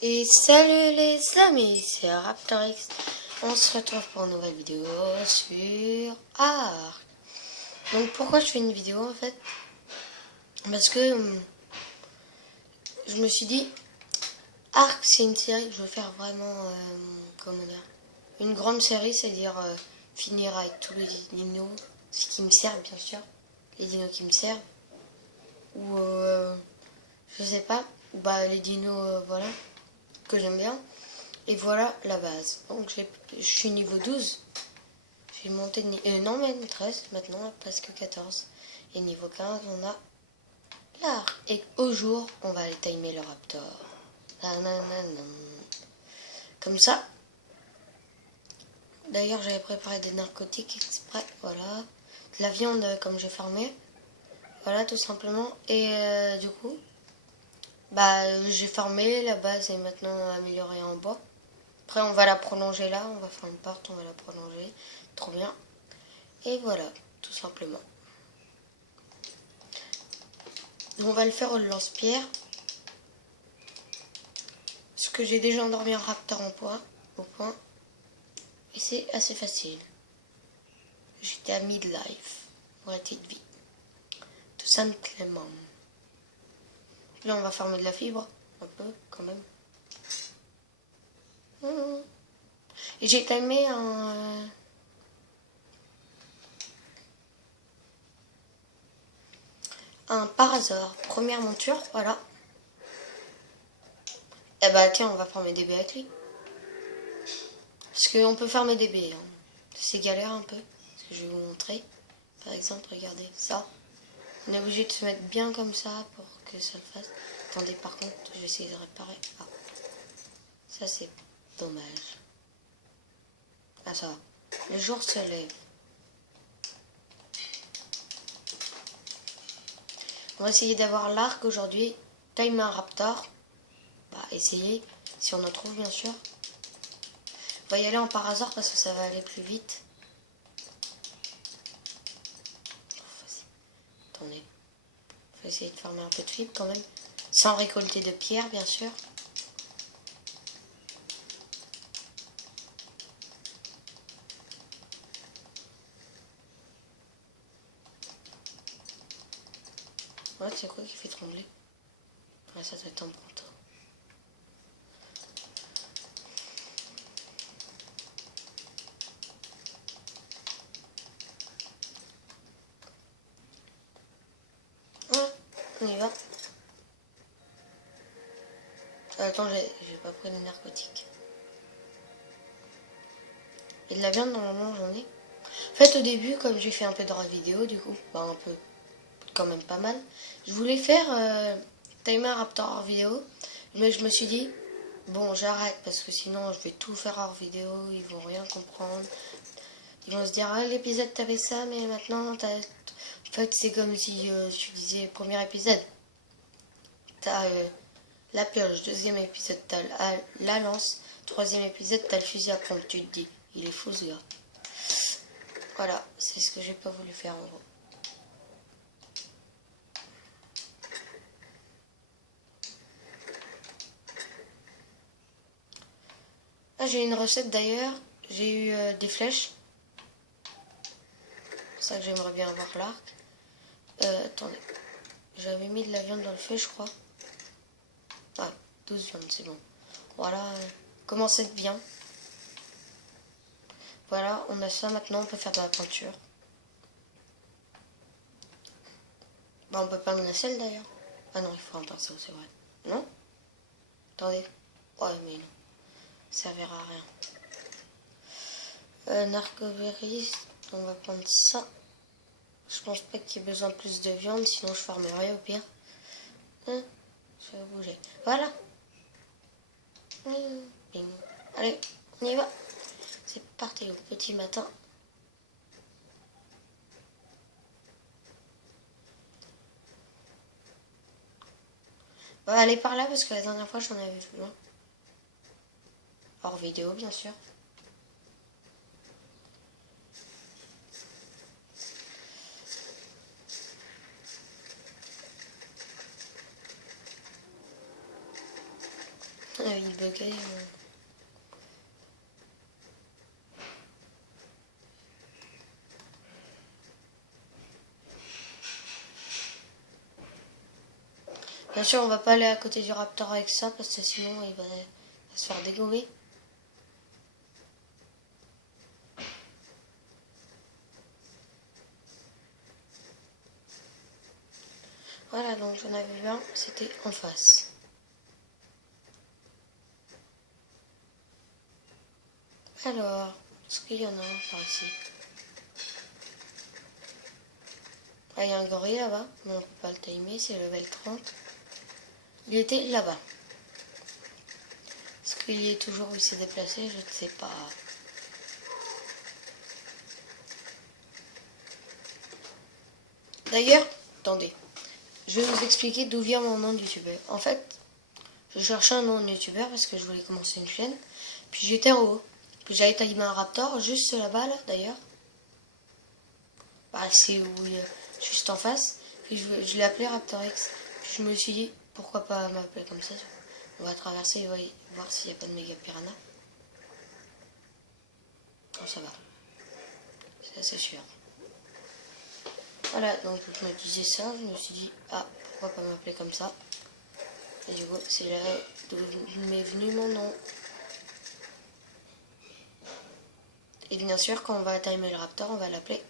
Et salut les amis, c'est Raptorix. On se retrouve pour une nouvelle vidéo sur Ark. Donc pourquoi je fais une vidéo en fait? Parce que je me suis dit, Ark c'est une série que je veux faire vraiment, comment dire, une grande série, c'est-à-dire finir avec tous les dinos, ce qui me servent bien sûr, les dinos qui me servent, ou je sais pas, ou bah les dinos, voilà, que j'aime bien. Et voilà la base. Donc je suis niveau 12. J'ai monté de niveau... non, même 13 maintenant, presque 14. Et niveau 15, on a l'art. Et au jour, on va aller timer le raptor. Nanana. Comme ça. D'ailleurs, j'avais préparé des narcotiques exprès. Voilà. De la viande comme j'ai farmé. Voilà, tout simplement. Et du coup, bah, j'ai farmé. La base est maintenant améliorée en bois. Après, on va la prolonger là. On va faire une porte, on va la prolonger. Trop bien. Et voilà, tout simplement. On va le faire au lance-pierre. Parce que j'ai déjà endormi un raptor au point. Et c'est assez facile. J'étais à midlife. Pour la petite vie. Tout simplement. Là, on va farmer de la fibre. Un peu, quand même. Et j'ai timé un parasaur. Première monture, voilà. Eh bah tiens, on va farmer des baies avec lui. Parce qu'on peut farmer des baies. Hein. C'est galère un peu. Ce que je vais vous montrer. Par exemple, regardez ça. On est obligé de se mettre bien comme ça pour que ça le fasse. Attendez, par contre, je vais essayer de réparer. Ah, ça c'est dommage. Ah, ça va. Le jour se lève. On va essayer d'avoir l'arc aujourd'hui. Time un raptor. Bah, essayer. Si on en trouve, bien sûr. On va y aller en parasort parce que ça va aller plus vite. Attendez. Faut essayer de farmer un peu de fibre quand même. Sans récolter de pierre, bien sûr. Ouais, c'est quoi qui fait trembler? Ouais, ça doit être un printemps. Ouais, on y va. Attends, j'ai pas pris de narcotiques. Et de la viande, normalement, j'en ai. En fait, au début, comme j'ai fait un peu de vidéo, du coup, bah, un peu, quand même pas mal, je voulais faire Timer Raptor hors vidéo, mais je me suis dit, bon, j'arrête, parce que sinon, je vais tout faire hors vidéo, ils vont rien comprendre. Ils vont se dire, ah, l'épisode, t'avais ça, mais maintenant, t'as... En fait, c'est comme si tu disais, premier épisode, t'as la pioche, deuxième épisode, t'as la lance, troisième épisode, t'as le fusil à pompe, tu te dis, il est fou ce gars. Voilà, c'est ce que j'ai pas voulu faire en gros. Ah, j'ai une recette d'ailleurs, j'ai eu des flèches. C'est pour ça que j'aimerais bien avoir l'arc. Attendez, j'avais mis de la viande dans le feu, je crois. Ouais, 12 viandes, c'est bon. Voilà, commencez bien. Voilà, on a ça maintenant, on peut faire de la peinture. Bah, on peut peindre la selle d'ailleurs. Ah non, il faut un pinceau, c'est vrai. Non? Attendez. Ouais, mais non. Ça servira à rien. Narcoberry, on va prendre ça. Je pense pas qu'il y ait besoin de plus de viande, sinon je farmerai au pire. Hein, je vais bouger. Voilà. Allez, on y va. C'est parti au petit matin. On va aller par là parce que la dernière fois j'en avais vu un. Hors vidéo, bien sûr. Il buguait. Bien sûr, on va pas aller à côté du raptor avec ça parce que sinon il va se faire dégommer. Voilà, donc j'en avais vu un, c'était en face. Alors, est-ce qu'il y en a un par ici? Ah, il y a un gorille là-bas, mais on peut pas le timer, c'est level 30. Il était là-bas. Est-ce qu'il y est toujours où il s'est déplacé? Je ne sais pas. D'ailleurs, attendez, je vais vous expliquer d'où vient mon nom de youtubeur. En fait, je cherchais un nom de youtubeur parce que je voulais commencer une chaîne. Puis j'étais en haut. Puis j'avais timer un raptor juste là-bas, là, d'ailleurs. Bah, c'est où il est, juste en face. Puis je l'ai appelé Raptor X. Puis je me suis dit, pourquoi pas m'appeler comme ça. On va traverser et voir s'il n'y a pas de méga piranha. Oh, ça va. C'est sûr. Voilà, donc je me disais ça, je me suis dit, ah, pourquoi pas m'appeler comme ça. Et du coup, c'est là d'où m'est venu mon nom. Et bien sûr, quand on va timer le raptor, on va l'appeler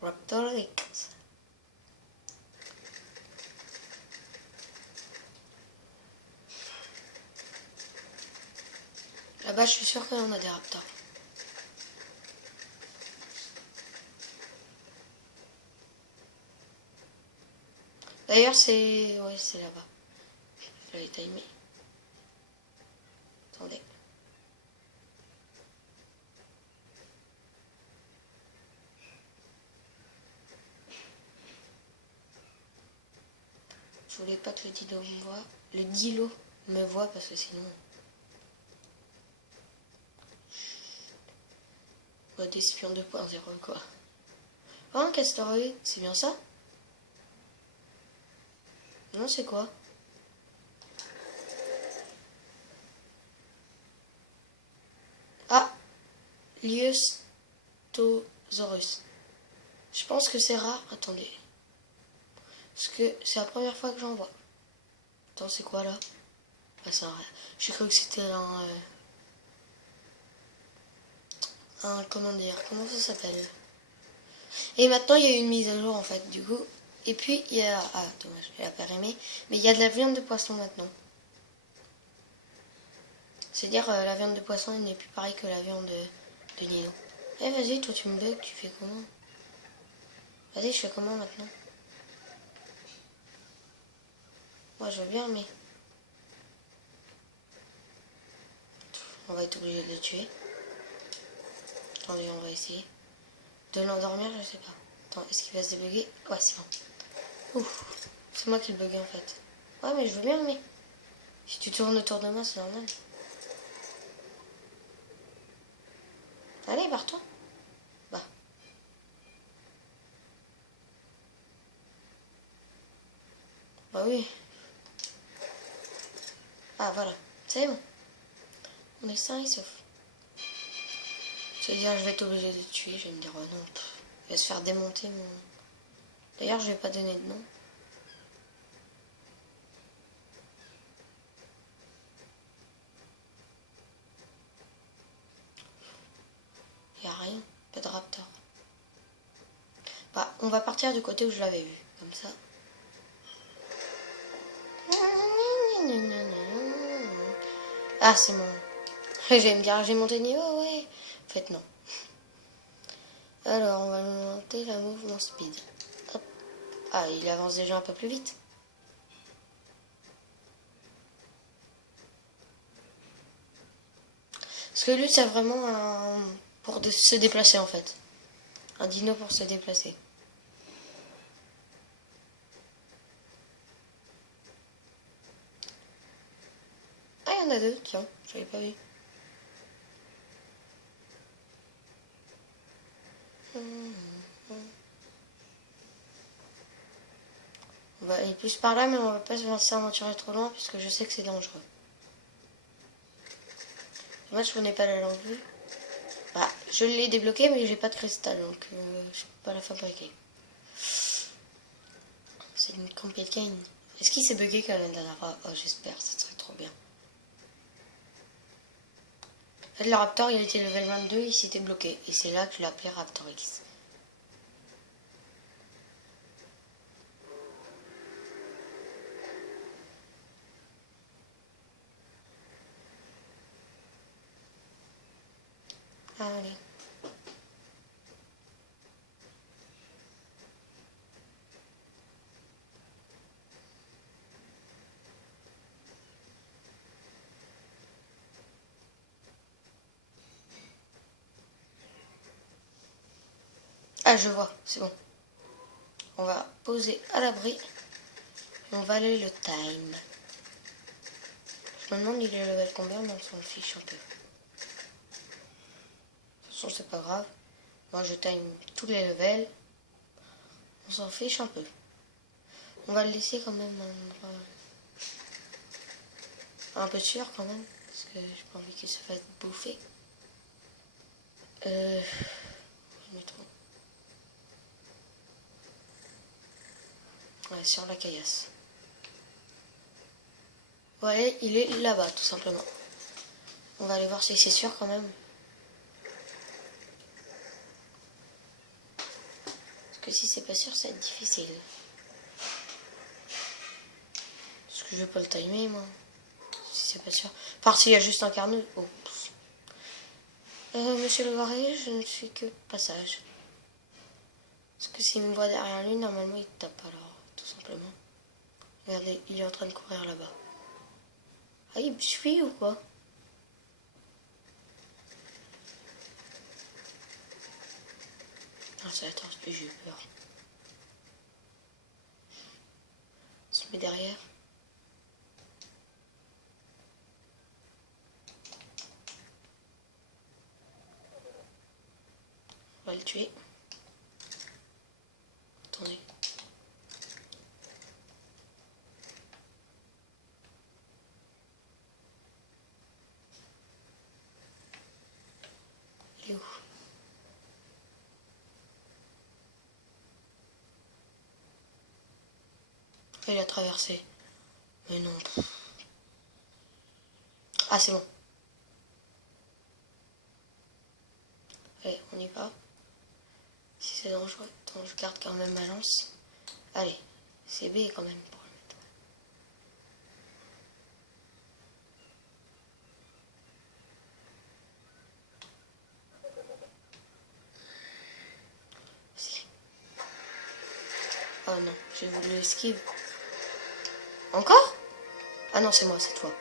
Raptor X. Là-bas, je suis sûr qu'on a des raptors. D'ailleurs, c'est... Ouais, c'est là-bas. Je l'avais timé. Attendez. Je voulais pas que le dilo me voit. Le dilo me voit parce que sinon... On va des espions 2.0 quoi. Oh, un castéroïde, c'est bien ça? Non, c'est quoi? Ah, Liostosaurus. Je pense que c'est rare. Attendez. Parce que c'est la première fois que j'en vois. Attends, c'est quoi là? Ah, c'est un... J'ai cru que c'était un... Comment dire? Comment ça s'appelle? Et maintenant, il y a une mise à jour en fait, du coup. Et puis, il y a... Ah, dommage, elle a pas aimé. Mais il y a de la viande de poisson maintenant. C'est-à-dire, la viande de poisson n'est plus pareille que la viande de Nino. Eh, vas-y, toi, tu me bugs, tu fais comment? Vas-y, je fais comment maintenant? Moi, je veux bien, mais... On va être obligé de le tuer. Attendez, on va essayer. De l'endormir, je sais pas. Attends, est-ce qu'il va se débugger? Ouais, c'est bon. Ouf, c'est moi qui le bugué en fait. Ouais, mais je veux bien, mais... Si tu tournes autour de moi, c'est normal. Allez, barre-toi. Bah. Bah oui. Ah, voilà. C'est bon. On est sain et sauf. C'est-à-dire, je vais être obligé de le tuer. Je vais me dire, oh non, il va se faire démonter mon... D'ailleurs, je vais pas donner de nom. Il n'y a rien. Pas de raptor. Bah, on va partir du côté où je l'avais vu. Comme ça. Ah, c'est mon... Je vais me dire, j'ai monté de niveau, ouais. En fait, non. Alors, on va monter la mouvement speed. Hop. Ah, il avance déjà un peu plus vite. Parce que lui, c'est vraiment un... pour se déplacer, en fait. Un dino pour se déplacer. Ah, il y en a deux, tiens. Je l'avais pas vu. On va aller plus par là, mais on va pas se lancer aventurer trop loin, puisque je sais que c'est dangereux. Moi je connais pas la langue bleue. Bah, je l'ai débloqué mais j'ai pas de cristal donc je peux pas la fabriquer. C'est une compliquée. Est-ce qu'il s'est bugué quand même la dernière fois? Oh j'espère, ça serait trop bien. En fait le Raptor il était level 22, il s'était bloqué. Et c'est là que je l'ai appelé Raptor X. Allez. Ah je vois, c'est bon. On va poser à l'abri. On va aller le time. Je me demande il est level combien, mais on s'en fiche un peu. De toute façon c'est pas grave. Moi je time tous les levels. On s'en fiche un peu. On va le laisser quand même un peu sûr quand même. Parce que j'ai pas envie qu'il se fasse bouffer. Mettons. Ouais, sur la caillasse. Ouais, il est là-bas tout simplement. On va aller voir si c'est sûr quand même. Parce que si c'est pas sûr, ça va être difficile. Parce que je vais pas le timer moi. Si c'est pas sûr. Par s'il y a juste un carnot. Oh. Monsieur le Varé, je ne suis que passage. Parce que s'il me voit derrière lui, normalement il tape alors, tout simplement. Regardez, il est en train de courir là-bas. Ah, il me suit ou quoi? Ah, ça attend, j'ai eu peur. Il se met derrière. On va le tuer. Attendez. Il est où? Il a traversé. Mais non. Ah, c'est bon. Allez, on y va. Si c'est dangereux, attends, je garde quand même ma lance. Allez, c'est B quand même pour le mettre. Si. Oh non, j'ai voulu esquive. Encore? Ah non, c'est moi cette fois.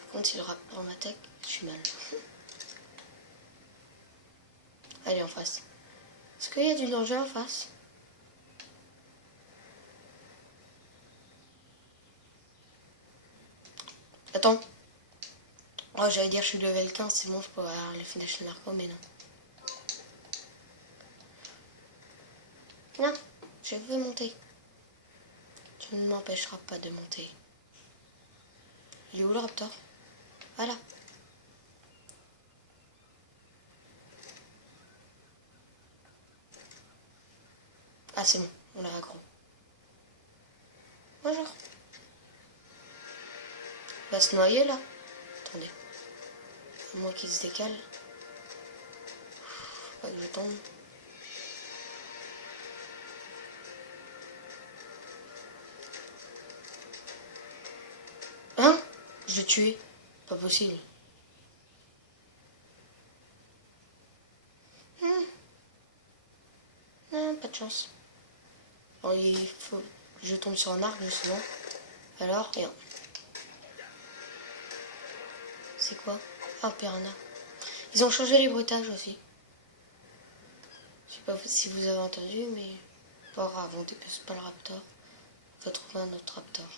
Par contre, si le rapport m'attaque, je suis mal. Allez, en face. Est-ce qu'il y a du danger en face? Attends. Oh, j'allais dire je suis level 15, c'est bon, je peux avoir les flèches de narco, mais non. Non, je veux monter. Tu ne m'empêcheras pas de monter. Il est où le raptor? Voilà. Ah, c'est bon, on l'a aggro. Bonjour. Il va se noyer là. Attendez. À moins qu'il se décale. Faut pas que je tombe. Hein? Je l'ai tué. Pas possible. Non, pas de chance. Bon, il faut que je tombe sur un arbre justement. Alors, et un. C'est quoi? Ah, piranha. Ils ont changé les bruitages aussi. Je sais pas si vous avez entendu, mais pas grave, on dépêche pas le raptor. On va trouver un autre raptor.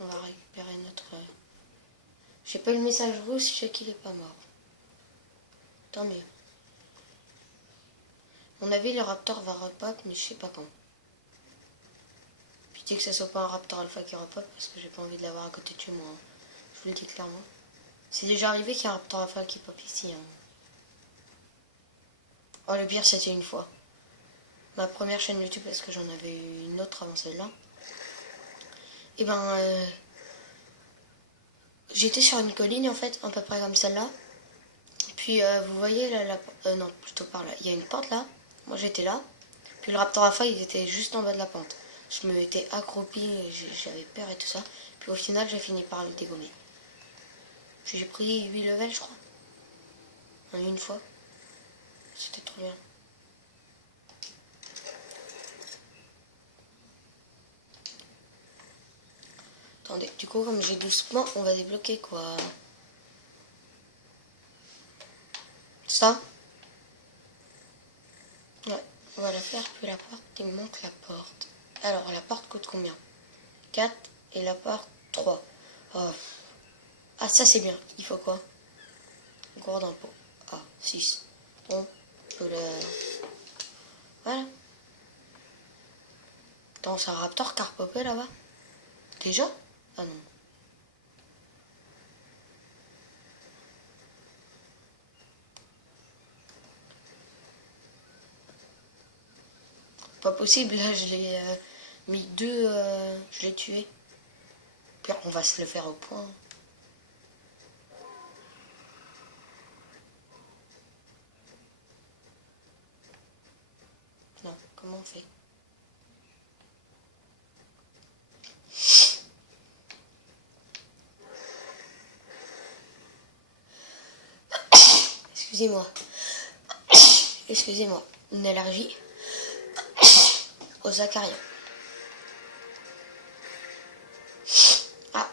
On va récupérer notre... J'ai pas le message rouge, je sais qu'il est pas mort. Tant mieux. mon avis, le Raptor va repop, mais je sais pas quand. Puis dis que ce soit pas un Raptor Alpha qui repop, parce que j'ai pas envie de l'avoir à côté de chez moi. Hein. Je vous le dis clairement. C'est déjà arrivé qu'il y a un Raptor Alpha qui pop ici. Hein. Oh, le pire, c'était une fois. Ma première chaîne YouTube, parce que j'en avais une autre avant celle-là. Et ben, j'étais sur une colline, en fait, à peu près comme celle-là. Puis, vous voyez, là, non, plutôt par là. Il y a une pente, là. Moi, j'étais là. Puis, le Raptor Alpha, il était juste en bas de la pente. Je me m'étais accroupi, j'avais peur et tout ça. Puis, au final, j'ai fini par le dégommer. Puis, j'ai pris 8 levels, je crois. En une fois. C'était trop bien. Attendez, du coup, comme j'ai doucement, on va débloquer quoi. Ça. Ouais, on va la faire, puis la porte, il me manque la porte. Alors, la porte coûte combien? 4 et la porte 3. Oh. Ah, ça c'est bien. Il faut quoi? Gourde d'impôt. Ah, 6. Bon, on peut le... Voilà. Attends, c'est un raptor qui a repopé là-bas? Déjà? Ah non. Pas possible, là je l'ai mis deux, je l'ai tué. Puis on va se le faire au point. Non, comment on fait? Excusez-moi. Excusez-moi. Une allergie aux acariens. Ah.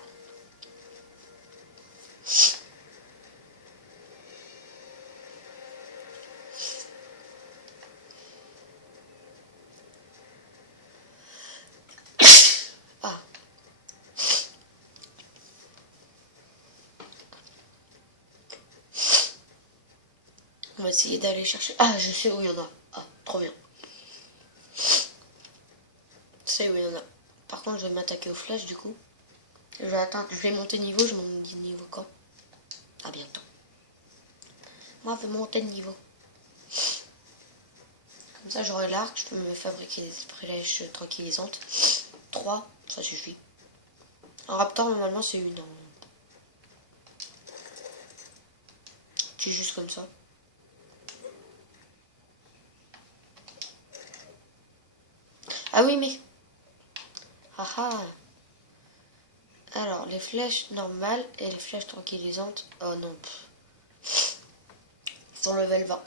Ah. On va essayer d'aller chercher. Ah, je sais où il y en a. Ah, trop bien. Je sais où il y en a. Par contre, je vais m'attaquer aux flèches du coup. Je vais attendre. Je vais monter niveau. Je monte niveau quand? À bientôt. Moi, je vais monter le niveau. Comme ça, j'aurai l'arc. Je peux me fabriquer des flèches tranquillisantes. 3, ça suffit. Un raptor, normalement, c'est une. C'est juste comme ça. Ah oui, mais... Ah ah. Alors, les flèches normales et les flèches tranquillisantes. Oh non. Sont level 20.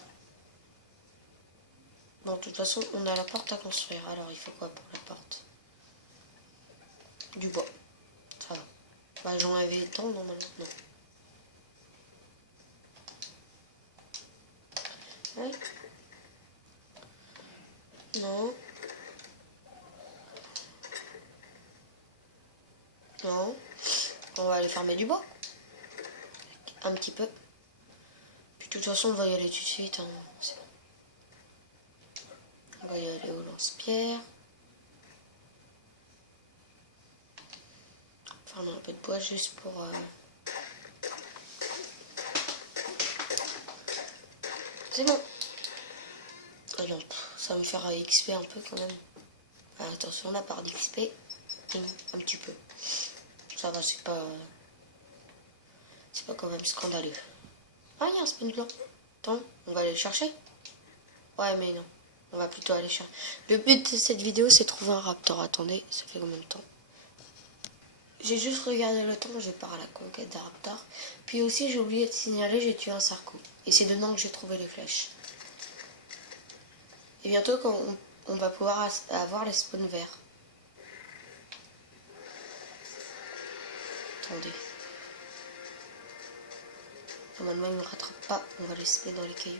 Bon, de toute façon, on a la porte à construire. Alors, il faut quoi pour la porte? Du bois. Ça va. Bah, j'en avais tant normalement. Non. Oui. Non. Non. On va aller farmer du bois. Un petit peu. Puis de toute façon, on va y aller tout de suite. Hein. C'est bon. On va y aller au lance-pierre. Farmer un peu de bois juste pour... C'est bon. Ah non, ça va me faire XP un peu quand même. Ah, attention, la part d'XP. Un petit peu. Ça va, c'est pas... C'est pas quand même scandaleux. Ah, il y a un spawn blanc. Attends, on va aller le chercher. Ouais, mais non. On va plutôt aller chercher. Le but de cette vidéo, c'est de trouver un raptor. Attendez, ça fait combien de temps? J'ai juste regardé le temps, je pars à la conquête d'un raptor. Puis aussi, j'ai oublié de signaler, j'ai tué un sarco. Et c'est dedans que j'ai trouvé les flèches. Et bientôt, quand on va pouvoir avoir les spawns verts. Attendez. Normalement, il ne me rattrape pas. On va les spawner dans les cailloux.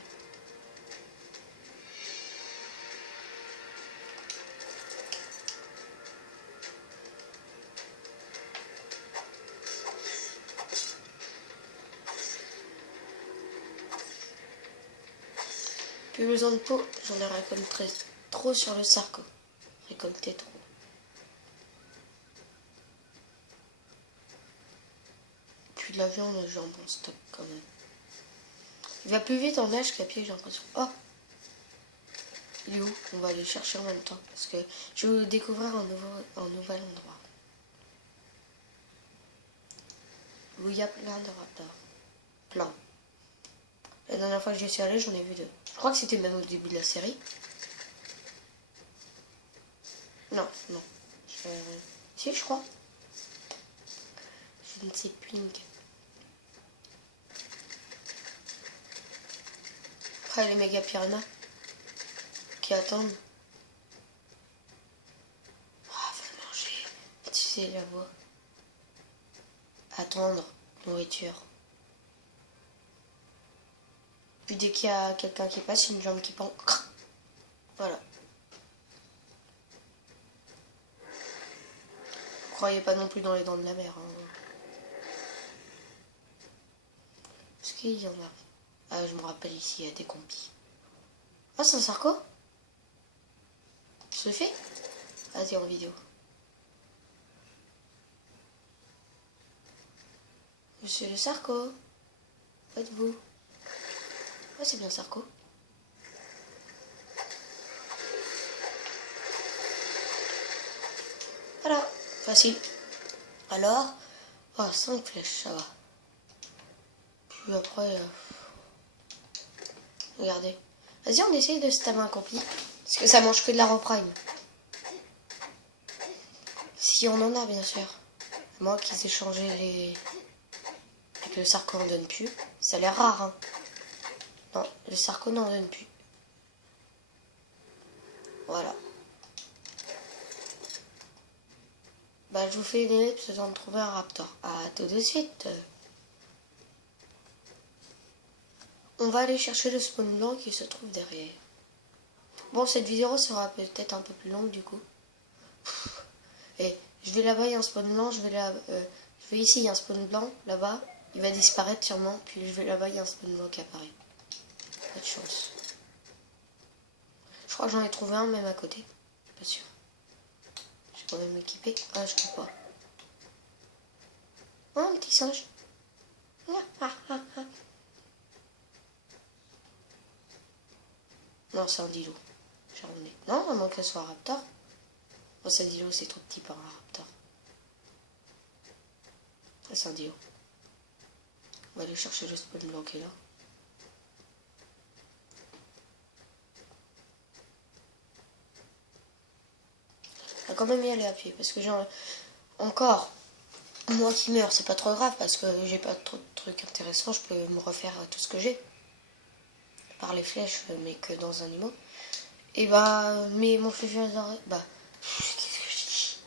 Plus besoin de peau, j'en ai récolté trop sur le sarco. Récolté trop. Puis de la viande, j'ai un bon stock quand même. Il va plus vite en nage qu'à pied, j'ai l'impression. Oh! Il est où? On va aller le chercher en même temps. Parce que je vais découvrir un nouvel endroit. Où il y a plein de raptors. Plein. La dernière fois que j'y suis allée, j'en ai vu 2. Je crois que c'était même au début de la série. Non, non. Si, je crois. Je ne sais plus. Après, les méga piranhas qui attendent. Ah, faut manger. Tu sais, la voix. Attendre. Nourriture. Puis dès qu'il y a quelqu'un qui passe, une jambe qui pend. Voilà. Croyez pas non plus dans les dents de la mer. Hein. Parce qu'il y en a. Ah, je me rappelle ici, il y a des compis. Ah, c'est un sarco? Je le fais? Vas-y, en vidéo. Monsieur le sarco. Où êtes-vous? Ah, c'est bien sarco. Voilà, facile. Alors, oh, 5 flèches, ça va. Puis après, regardez. Vas-y, on essaye de se tamer un compi. Parce que ça mange que de la reprime. Si on en a, bien sûr. À moins qu'ils aient changé les... Et que le sarco n'en donne plus. Ça a l'air rare, hein. Non, le sarco n'en donne plus. Voilà. Bah, je vous fais une ellipse dans de trouver un raptor. À tout de suite. On va aller chercher le spawn blanc qui se trouve derrière. Bon, cette vidéo sera peut-être un peu plus longue du coup. Et je vais là-bas, il y a un spawn blanc. Je vais ici, il y a un spawn blanc. Là-bas, il va disparaître sûrement. Puis je vais là-bas, il y a un spawn blanc qui apparaît. Pas de chance. Je crois que j'en ai trouvé un même à côté. Pas sûr. J'ai quand même équipé. Ah, je peux pas. Oh, un petit singe. Non, c'est un dilo. Non, à moins que ce soit un raptor. Oh, c'est un dilo, c'est trop petit pour un raptor. Ça, c'est un dilo. On va aller chercher le spawn blanc qui est là. On va quand même y aller à pied parce que j'ai encore moi qui meurs, c'est pas trop grave parce que j'ai pas trop de trucs intéressants. Je peux me refaire tout ce que j'ai par les flèches, mais que dans un niveau. Et bah, mais mon feu bah, qu'est-ce que je dis?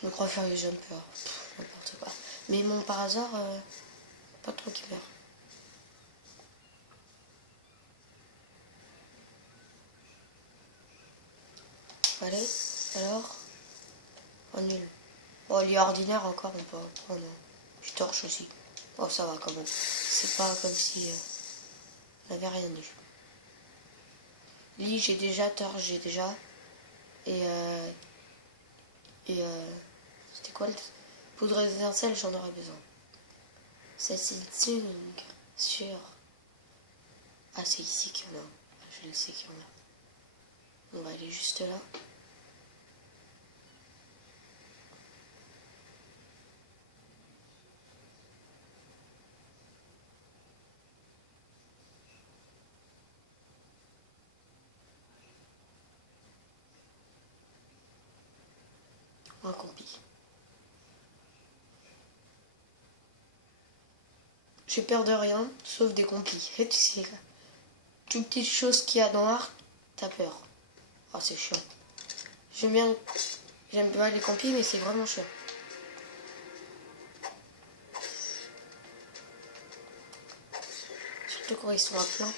Je me crois faire les jumper, n'importe quoi. Mais mon par hasard, pas trop qui meurt. Allez, alors, oh nul. Bon, les ordinaires encore, on peut en prendre du torche aussi. Oh, ça va quand même. C'est pas comme si on n'avait rien eu. Lit, j'ai déjà, torche, j'ai déjà. Et c'était quoi le poudre d'étincelle, j'en aurais besoin. C'est une sur. Ah, c'est ici qu'il y en a. Je le sais qu'il y en a. On va aller juste là. Un compi. J'ai peur de rien, sauf des compis. Tu sais, là. Toute petite chose qu'il y a dans l'arc, t'as peur. Oh, c'est chiant. J'aime bien les compis, mais c'est vraiment chiant. Surtout quand ils sont à plein.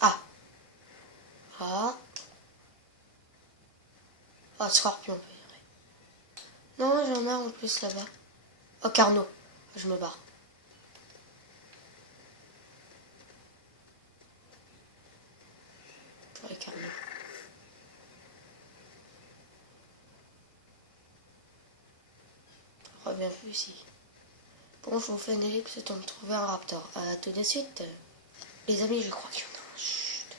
Ah. Ah. Ah, scorpion. Non, j'en ai marre en plus là-bas. Oh, Carnot. Je me barre. Pour les Carnot. Je reviens plus ici. Bon, je vous fais une ellipse, le temps de trouver un raptor. À tout de suite. Les amis, je crois qu'il y en a un. Chut.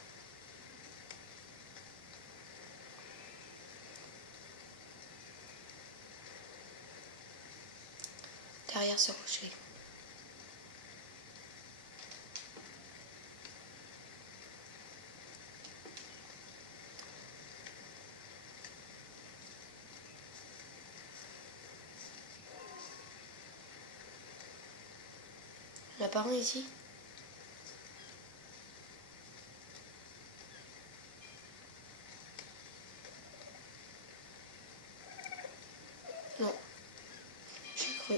Derrière ce rocher. Il n'y en a pas un ici? Non, j'ai cru.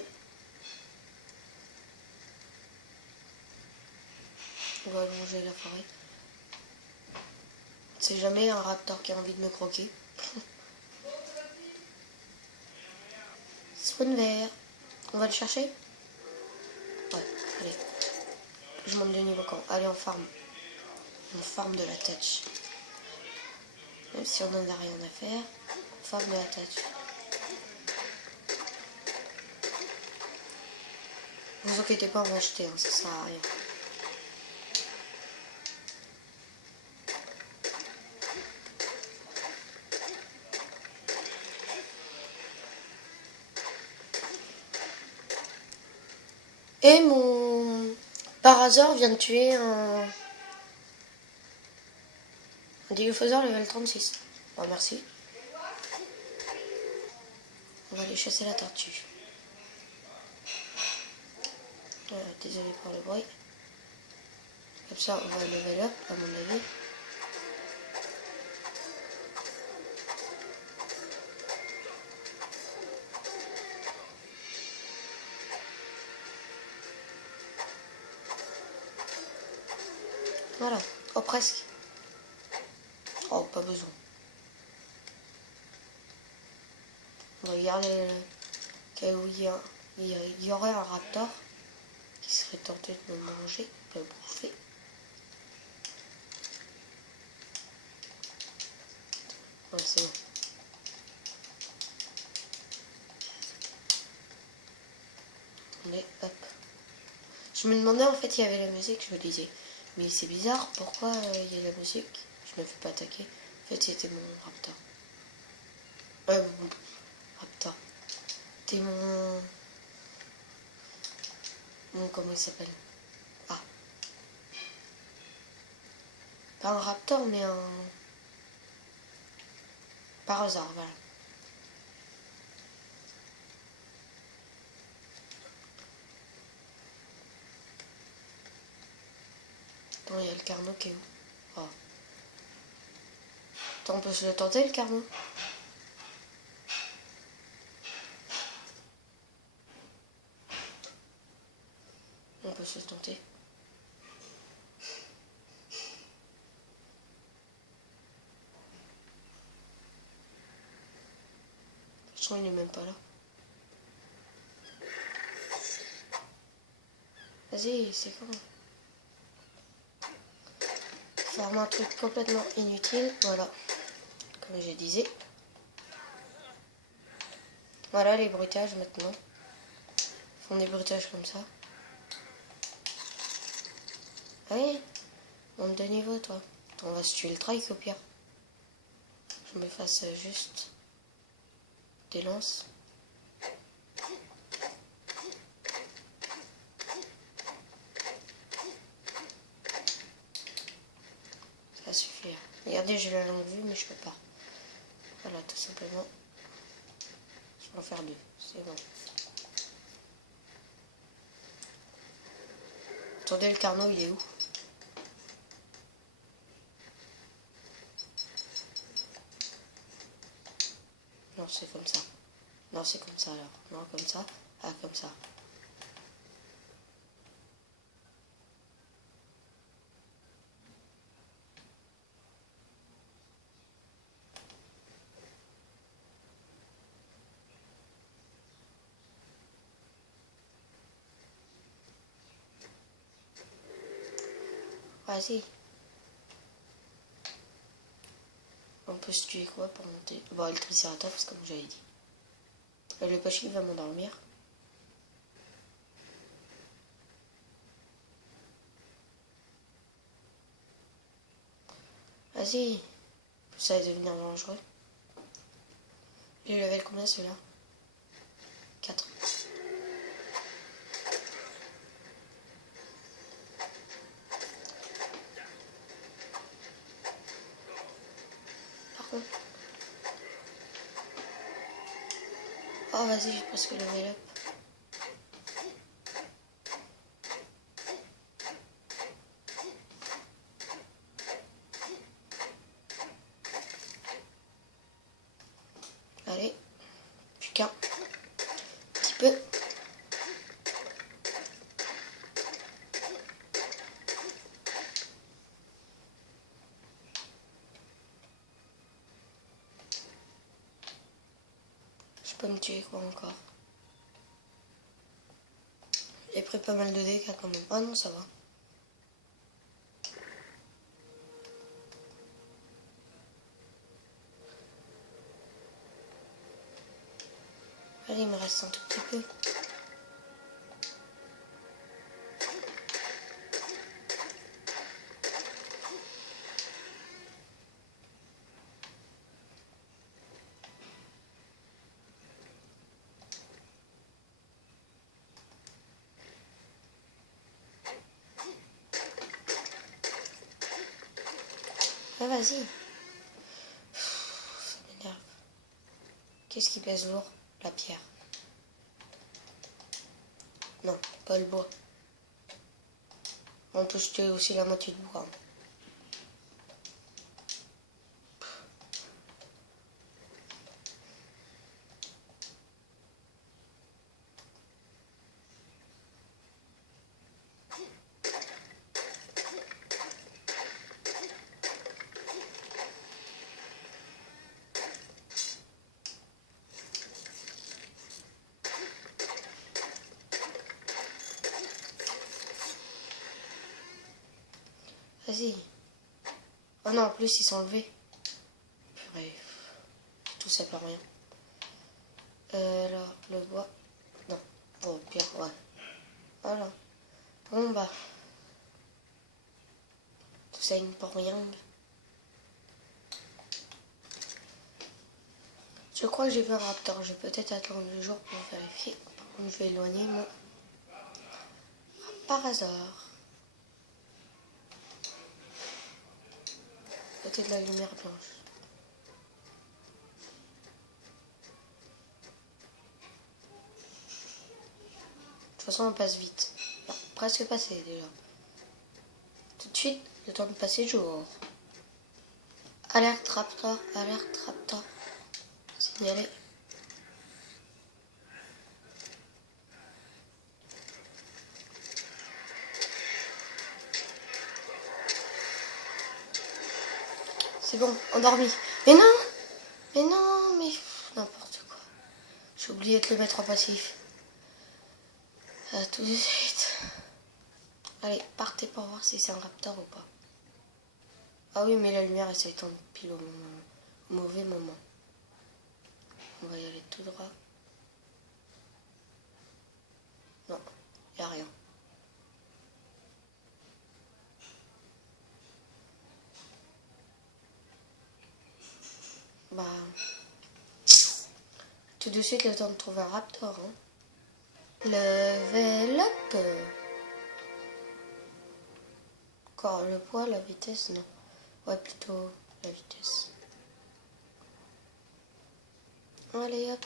On va allonger la forêt. C'est jamais un raptor qui a envie de me croquer. Spawn vert. On va le chercher? Ouais, allez. Je monte de niveau quand. Allez, on farm. On farm de la touch. Même si on n'en a rien à faire, on farm de la touch. Vous inquiétez pas, on va acheter, hein, ça sert à rien. Et mon par hasard vient de tuer un dégoufaiseur level 36. Bon, merci. On va aller chasser la tortue. Désolé pour le bruit. Comme ça, on va level up, à mon avis. Voilà. Oh, presque. Oh, pas besoin. On va regarder cas où il y aurait un raptor qui serait tenté de me manger, de me bouffer. Ouais, c'est bon. Allez, hop. Je me demandais en fait, il y avait la musique, je me disais, mais c'est bizarre, pourquoi il y a la musique? Je me fais pas attaquer. En fait, c'était mon raptor. Bon, raptor. C'était mon. Comment il s'appelle? Ah. Pas un raptor, mais un. Parasaure, voilà. Attends, il y a le Carnot qui est où? Oh. Attends, on peut se le tenter, le Carnot? On peut se le tenter. De toute façon, il est même pas là. Vas-y, c'est con. Faire un truc complètement inutile, voilà. Comme je disais. Voilà les bruitages maintenant. Ils font des bruitages comme ça. Allez, monte de niveau toi. Attends, on va se tuer le trike au pire. Je me fasse juste des lances. Ça suffit. Regardez, j'ai la longue vue, mais je peux pas. Voilà, tout simplement. Je vais en faire deux, c'est bon. Attendez, le Carnot, il est où? Non, c'est comme ça. Non, c'est comme ça alors. Non, comme ça. Ah, comme ça. Vas-y. On peut se tuer quoi pour monter? Bon, le Triceratops, comme j'avais dit. Le Pachy va m'endormir. Vas-y. Ça va devenir dangereux. Il est level combien celui-là? 4. Par contre. Oh vas-y, j'ai presque level up. Allez. Plus qu'un. Petit peu. Je peux me tuer quoi encore? J'ai pris pas mal de dégâts quand même. Ah non, ça va. Allez, il me reste un tout petit peu. Ah vas-y. Ça m'énerve. Qu'est-ce qui pèse lourd? La pierre. Non, pas le bois. On peut jeter aussi la moitié de bois. Vas-y. Oh non, en plus ils sont levés. Purée. Tout ça pour rien. Alors, le bois. Non. Oh, pire, ouais. Voilà. Bon bah. Tout ça une pour rien. Je crois que j'ai vu un raptor. Je vais peut-être attendre le jour pour vérifier. Par contre, je vais éloigner moi. Par hasard. Côté de la lumière blanche. De toute façon, on passe vite. Non, presque passé déjà. Tout de suite, le temps de passer jour. Alerte raptor, alerte raptor. Signalé. C'est bon, endormi. Mais non! Mais non, mais n'importe quoi. J'ai oublié de le mettre en passif. À tout de suite. Allez, partez pour voir si c'est un raptor ou pas. Ah oui, mais la lumière, elle s'éteint pile au mauvais moment. On va y aller tout droit. Non, il n'y a rien. Bah, tout de suite, le temps de trouver un raptor. Hein. Level up. Encore le poids, la vitesse, non. Ouais, plutôt la vitesse. Allez hop.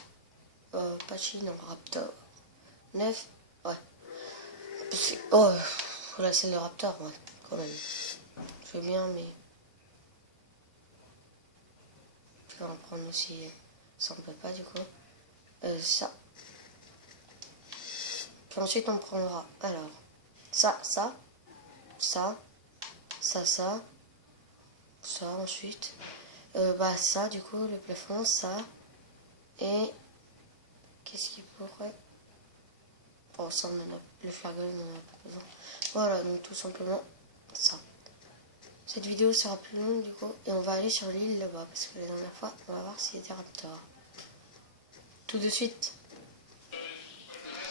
Pachy, non, raptor. 9. Ouais. Oh, là, c'est le raptor, ouais, quand même. Je veux bien, mais... Je vais en prendre aussi. Ça, on peut pas, du coup. Ça. Puis ensuite, on prendra, alors, ça, ensuite. Bah, ça, du coup, le plafond, ça. Et... Qu'est-ce qu'il pourrait... Bon, ça, on en a... Le flagon, on en a pas besoin. Voilà, donc tout simplement, ça. Cette vidéo sera plus longue du coup. Et on va aller sur l'île là-bas. Parce que la dernière fois, on va voir s'il y a des raptors. Tout de suite.